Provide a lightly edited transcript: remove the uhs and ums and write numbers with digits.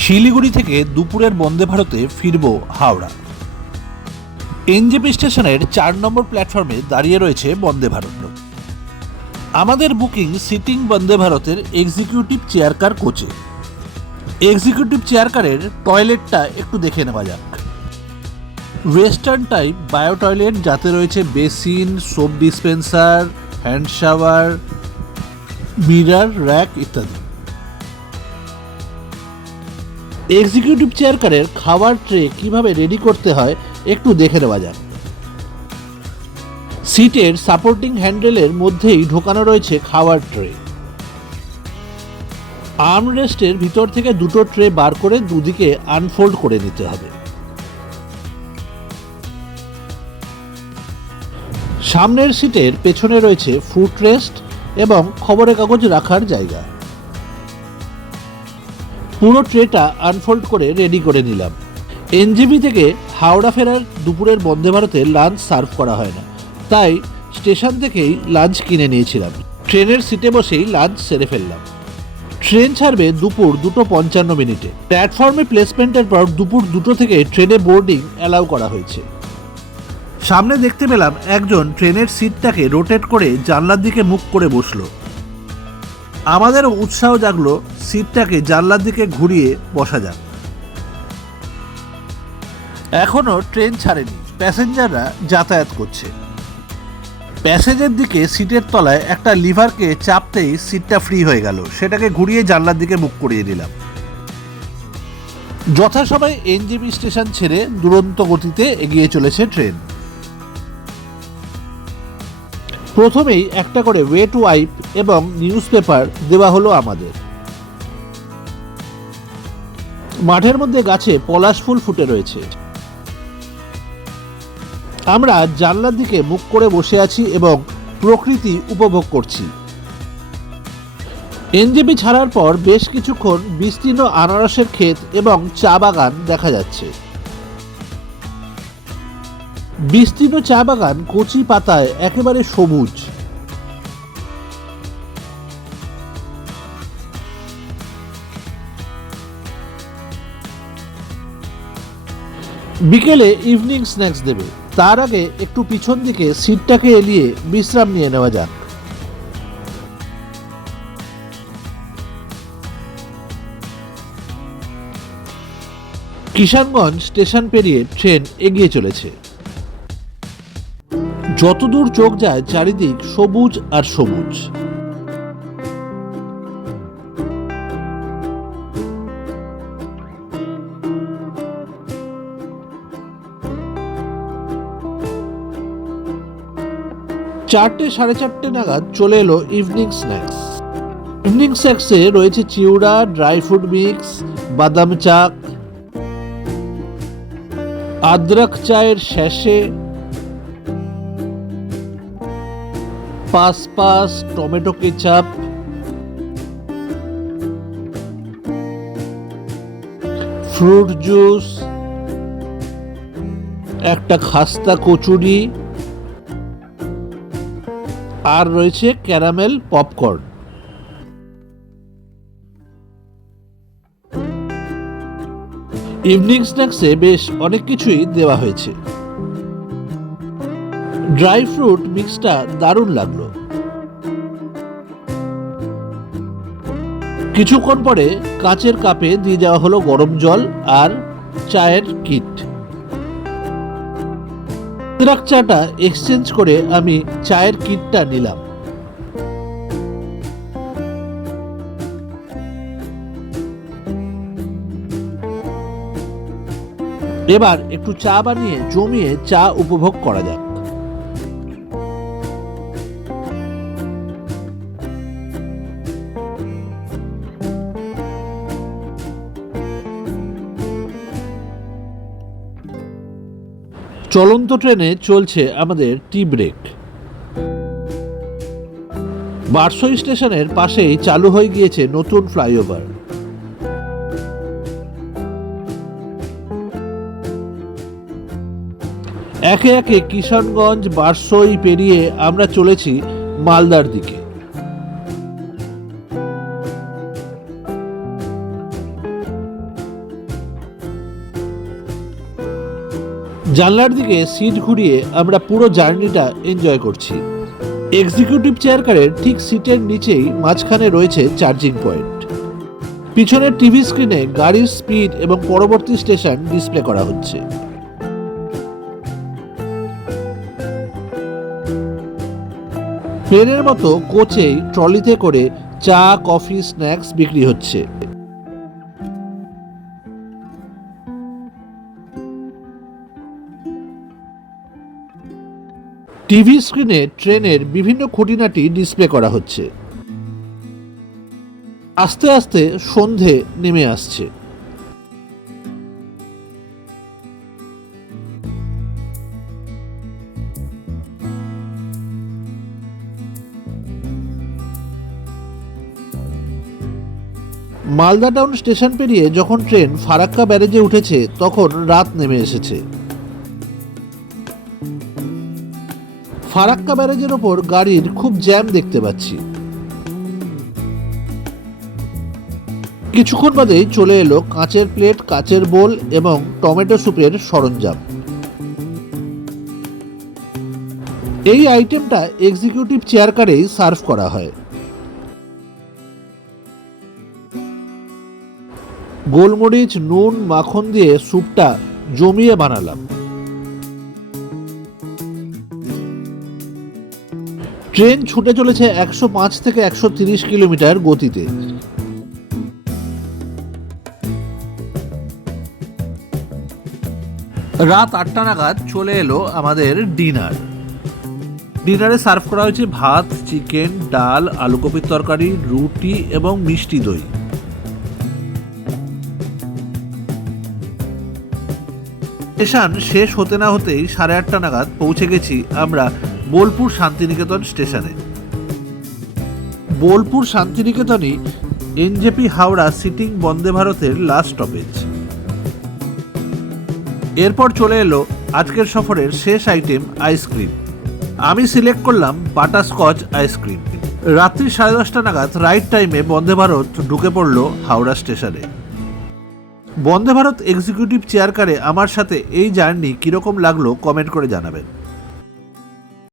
শিলিগুড়ি থেকে দুপুরের বন্দে ভারতে ফিরব হাওড়া। এনজেপি স্টেশনের 4 নম্বর প্ল্যাটফর্মে দাঁড়িয়ে রয়েছে বন্দে ভারত। আমাদের বুকিং সিটিং বন্দে ভারতের এক্সিকিউটিভ চেয়ার কার কোচে। এক্সিকিউটিভ চেয়ার কারের টয়লেটটা একটু দেখে নেওয়া যাক। ওয়েস্টার্ন টাইপ বায়ো টয়লেট, যাতে রয়েছে basin, soap dispenser, hand shower, mirror, rack ইত্যাদি। এক্সিকিউটিভ চেয়ার কারের খাবার ট্রে কিভাবে রেডি করতে হয় একটু দেখে নেওয়া যাক। সিটের সাপোর্টিং হ্যান্ডেলের মধ্যেই ঢোকানো রয়েছে খাবার ট্রে। আর্মরেস্টের ভিতর থেকে দুটো ট্রে বার করে দুদিকে আনফোল্ড করে নিতে হবে। সামনের সিটের পেছনে রয়েছে ফুট রেস্ট এবং খবরের কাগজ রাখার জায়গা। পুরো ট্রেটা আনফোল্ড করে রেডি করে নিলাম। এনজেপি থেকে হাওড়া ফেরার দুপুরের বন্দে ভারতে লাঞ্চ সার্ভ করা হয় না, তাই স্টেশন থেকেই লাঞ্চ কিনে নিয়েছিলাম। ট্রেনের সিটে বসেই লাঞ্চ সেরে ফেললাম। ট্রেন ছাড়বে দুপুর 2:55। প্ল্যাটফর্মে প্লেসমেন্টের পর দুপুর 2 থেকে ট্রেনে বোর্ডিং অ্যালাউ করা হয়েছে। সামনে দেখতে পেলাম একজন ট্রেনের সিটটাকে রোটেট করে জানলার দিকে মুখ করে বসলো। আমাদেরও উৎসাহ জাগলো সিটটাকে জানলার দিকে ঘুরিয়ে বসা যাক। এখনো ট্রেন ছাড়েনি, প্যাসেঞ্জাররা যাতায়াত করছে। প্যাসেজের দিকে সিটের তলায় একটা লিভারকে চাপতেই সিটটা ফ্রি হয়ে গেল, সেটাকে ঘুরিয়ে জানলার দিকে মুখ করিয়ে দিলাম। যথাসময়ে এনজেপি স্টেশন ছেড়ে দুরন্ত গতিতে এগিয়ে চলেছে ট্রেন। প্রথমেই একটা করে ওয়েট ওয়াইপ এবং নিউজ পেপার দেওয়া হলো আমাদের। মাঠের মধ্যে গাছে পলাশ ফুল ফুটে রয়েছে। আমরা জানলার দিকে মুখ করে বসে আছি এবং প্রকৃতি উপভোগ করছি। এনজেপি ছাড়ার পর বেশ কিছুক্ষণ বিস্তীর্ণ আনারসের ক্ষেত এবং চা বাগান দেখা যাচ্ছে। বিস্তীর্ণ চা বাগান কচি পাতায় একেবারে সবুজ। বিকেলে ইভিনিং স্ন্যাক্স দেবে, তার আগে একটু পিছন দিকে সিটটাকে এলিয়ে বিশ্রাম নিয়ে নেওয়া যাক। কিষানগঞ্জ স্টেশন পেরিয়ে ট্রেন এগিয়ে চলেছে। যতদূর চোখ যায় চারিদিক সবুজ আর সবুজ। চারটে 4:30 নাগাদ চলে এলো ইভিনিং স্ন্যাক্স। ইভিনিং স্ন্যাক্সে রয়েছে চিউড়া, ড্রাই ফ্রুট মিক্স, বাদাম চাক, আদরক চায়ের sachet, pass, tomato ketchup, fruit juice, একটা খাস্তা কচুরি, আর রয়েছে ক্যারামেল পপকর্ন। ইভিনিং স্ন্যাক্সে বেশ অনেক কিছুই দেওয়া হয়েছে। ড্রাই ফ্রুট মিক্সটা দারুণ লাগলো। কিছুক্ষণ পরে কাচের কাপে দিয়ে দেওয়া হলো গরম জল আর চায়ের কিট। আদরক চাটা এক্সচেঞ্জ করে আমি চায়ের কিটটা নিলাম। এবার একটু চা বানিয়ে জমিয়ে চা উপভোগ করা যাক। চলন্ত ট্রেনে চলছে আমাদের টি ব্রেক। বারসই স্টেশনের পাশেই চালু হয়ে গিয়েছে নতুন ফ্লাইওভার। একে একে কিষানগঞ্জ, বারসই পেরিয়ে আমরা চলেছি মালদার দিকে। জানলার দিকে সিট ঘুরিয়ে আমরা পুরো জার্নিটা এনজয় করছি। এক্সিকিউটিভ চেয়ার কারের ঠিক সিটের নিচেই মাঝখানে রয়েছে চার্জিং পয়েন্ট। পিছনের টিভি স্ক্রিনে গাড়ির স্পিড এবং পরবর্তী স্টেশন ডিসপ্লে করা হচ্ছে। ট্রেনের মতো কোচেই ট্রলিতে করে চা, কফি, স্ন্যাক্স বিক্রি হচ্ছে। টিভি স্ক্রিনে ট্রেনের বিভিন্ন খুঁটিনাটি ডিসপ্লে করা হচ্ছে। আস্তে আস্তে সন্ধে নেমে আসছে। মালদা টাউন স্টেশন পেরিয়ে যখন ট্রেন ফারাক্কা ব্যারেজে উঠেছে তখন রাত নেমে এসেছে। ফারাক্কা ব্যারেজের ওপর গাড়ির খুব জ্যাম দেখতে পাচ্ছি। কিছুক্ষণ বাদেই চলে এলো কাঁচের প্লেট, কাঁচের বোল এবং টমেটো স্যুপের সরঞ্জাম। এই আইটেমটা এক্সিকিউটিভ চেয়ার কারেই সার্ভ করা হয়। গোলমরিচ, নুন, মাখন দিয়ে স্যুপটা জমিয়ে বানালাম। ট্রেন ছুটে চলেছে 105 থেকে 130 কিলোমিটার গতিতে। রাত 8টা নাগাদ চলে এলো আমাদের ডিনার। ডিনারে সার্ভ করা হয়েছে ভাত, চিকেন, ডাল, আলুকপির তরকারি, রুটি এবং মিষ্টি দই। স্টেশন শেষ হতে না হতেই 8:30 নাগাদ পৌঁছে গেছি আমরা বোলপুর শান্তিনিকেতন স্টেশনে। বোলপুর শান্তিনিকেতনই এনজেপি হাওড়া সিটিং বন্দে ভারতের লাস্ট স্টপেজ। এরপর চলে এলো আজকের সফরের শেষ আইটেম আইসক্রিম। আমি সিলেক্ট করলাম বাটারস্কচ আইসক্রিম। রাত্রি 10:30 নাগাদ রাইট টাইমে বন্দে ভারত ঢুকে পড়ল হাওড়া স্টেশনে। বন্দে ভারত এক্সিকিউটিভ চেয়ার কারে আমার সাথে এই জার্নি কীরকম লাগলো কমেন্ট করে জানাবেন।